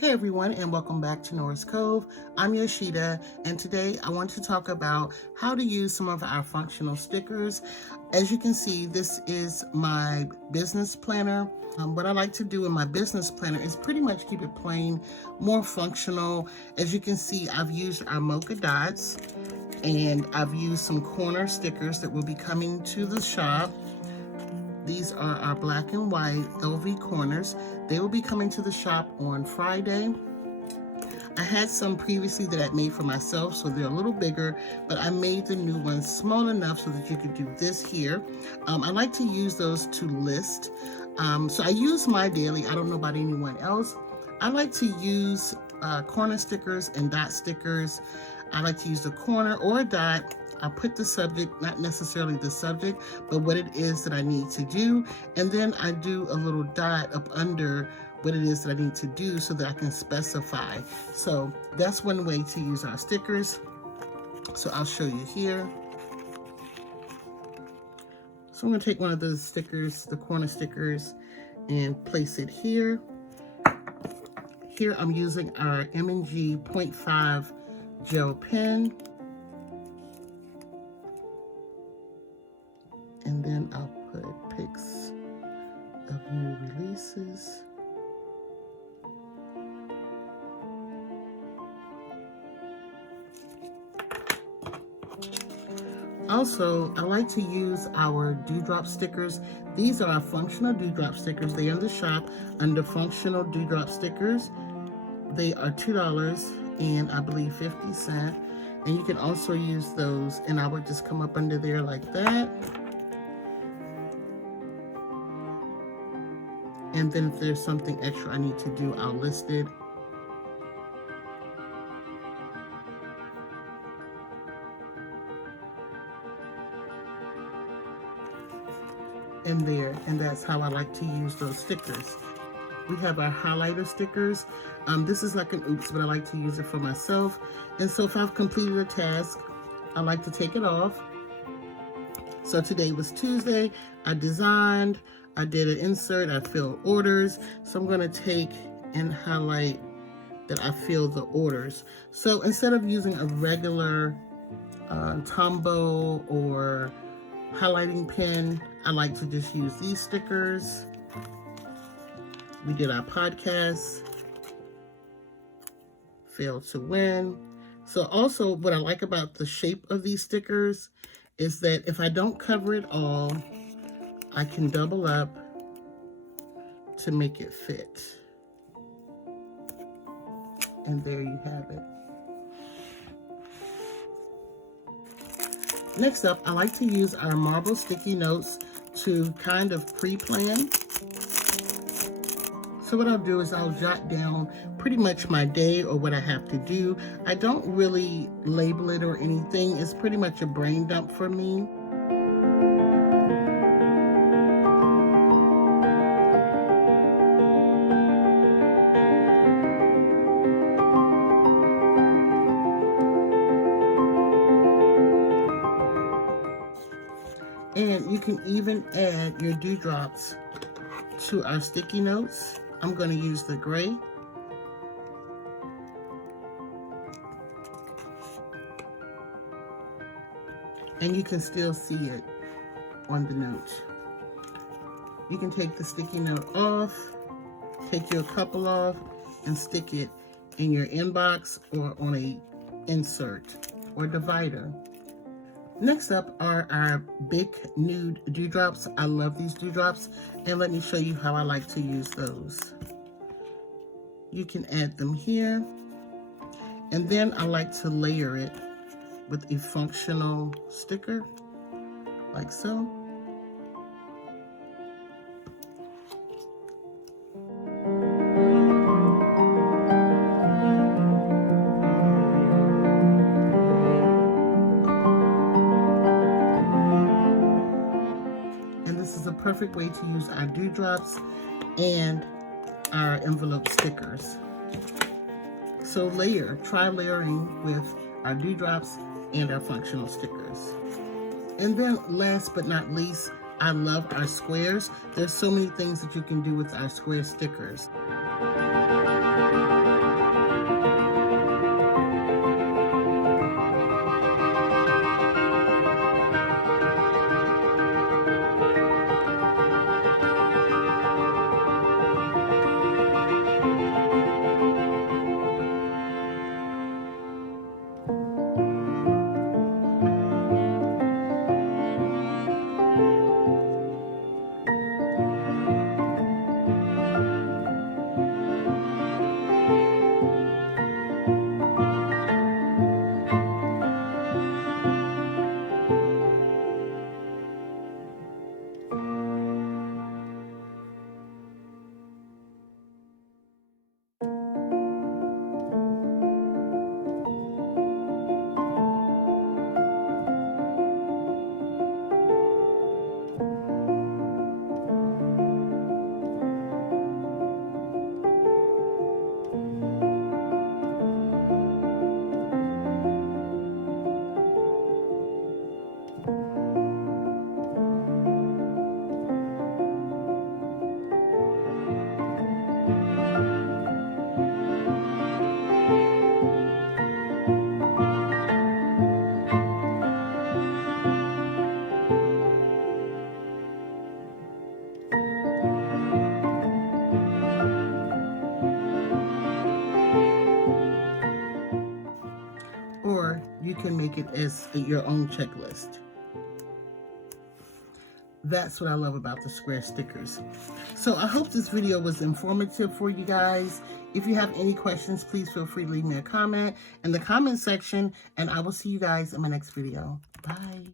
Hey everyone, and welcome back to Noras Cove. I'm Yoshida, and today I want to talk about how to use some of our functional stickers. As you can see, this is my business planner. What I like to do in my business planner is pretty much keep it plain, more functional. As you can see, I've used our mocha dots, and I've used some corner stickers that will be coming to the shop. These are our black and white LV corners. They will be coming to the shop on Friday. I had some previously that I made for myself, so they're a little bigger, but I made the new ones small enough so that you could do this here. I like to use those to list. So I use my daily. I don't know about anyone else. I like to use corner stickers and dot stickers. I like to use the corner or a dot. I put the subject, not necessarily the subject, but what it is that I need to do. And then I do a little dot up under what it is that I need to do so that I can specify. So that's one way to use our stickers. So I'll show you here. So I'm gonna take one of those stickers, the corner stickers, and place it here. Here I'm using our M&G 0.5 gel pen. And then I'll put pics of new releases. Also, I like to use our Dewdrop stickers. These are our functional Dewdrop stickers. They are in the shop under functional Dewdrop stickers. They are $2 and I believe 50 cents. And you can also use those, and I would just come up under there like that. And then if there's something extra I need to do, I'll list it. And there, and that's how I like to use those stickers. We have our highlighter stickers. This is like an oops, but I like to use it for myself. And so if I've completed a task, I like to take it off. So today was Tuesday. I designed, I did an insert, I filled orders. So I'm gonna take and highlight that I fill the orders. So instead of using a regular Tombow or highlighting pen, I like to just use these stickers. We did our podcast, fail to win. So also what I like about the shape of these stickers is that if I don't cover it all, I can double up to make it fit. And there you have it. Next up, I like to use our marble sticky notes to kind of pre-plan. So what I'll do is I'll jot down pretty much my day or what I have to do. I don't really label it or anything. It's pretty much a brain dump for me. And you can even add your dewdrops to our sticky notes. I'm going to use the gray. And you can still see it on the note. You can take the sticky note off, take your couple off, and stick it in your inbox or on a insert or divider. Next up are our big nude dewdrops. I love these dewdrops, and let me show you how I like to use those. You can add them here, and then I like to layer it with a functional sticker, like so. And this is a perfect way to use our dewdrops and our envelope stickers. So try layering with our dewdrops and our functional stickers. And then last but not least, I love our squares. There's so many things that you can do with our square stickers. can make it as your own checklist. That's what I love about the square stickers. So I hope this video was informative for you guys. If you have any questions, please feel free to leave me a comment in the comment section, and I will see you guys in my next video. Bye.